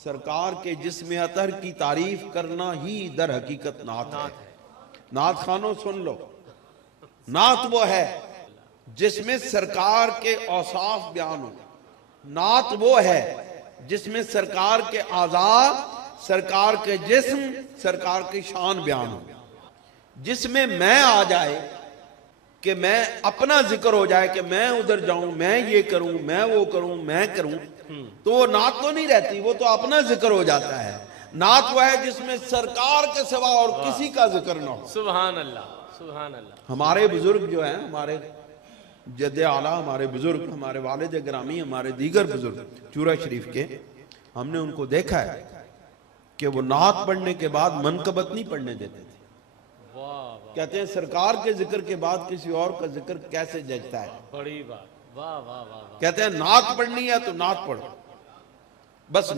सरकार के जिस्म अतहर की तारीफ करना ही दर हकीकत नात है। नात खानों सुन लो, नात वो है जिसमें सरकार के औसाफ बयान हो। नात वो है जिसमें सरकार के आजाद, सरकार के जिस्म, सरकार की शान बयान हो। जिसमें मैं आ जाए कि मैं अपना जिक्र हो जाए कि मैं उधर जाऊं, मैं ये करूं, मैं वो करूं, मैं करूं, तो वो नात तो नहीं रहती, वो तो अपना जिक्र हो जाता है। नात वो है जिसमें सरकार के सिवा और किसी का जिक्र ना हो। सुभान अल्लाह, सुभान अल्लाह। हमारे बुजुर्ग जो हैं, हमारे जद्दे आला, हमारे बुजुर्ग, हमारे वालिद ग्रामी, हमारे दीगर बुजुर्ग चूरा शरीफ के, हमने उनको देखा है कि वो नात पढ़ने के बाद मनकबत नहीं पढ़ने देते थे। कहते हैं सरकार के जिक्र के बाद किसी और का जिक्र कैसे जचता है। बड़ी बात, वाह वाह वाह वाह। कहते हैं नात पढ़नी है तो नात पढ़ो, बस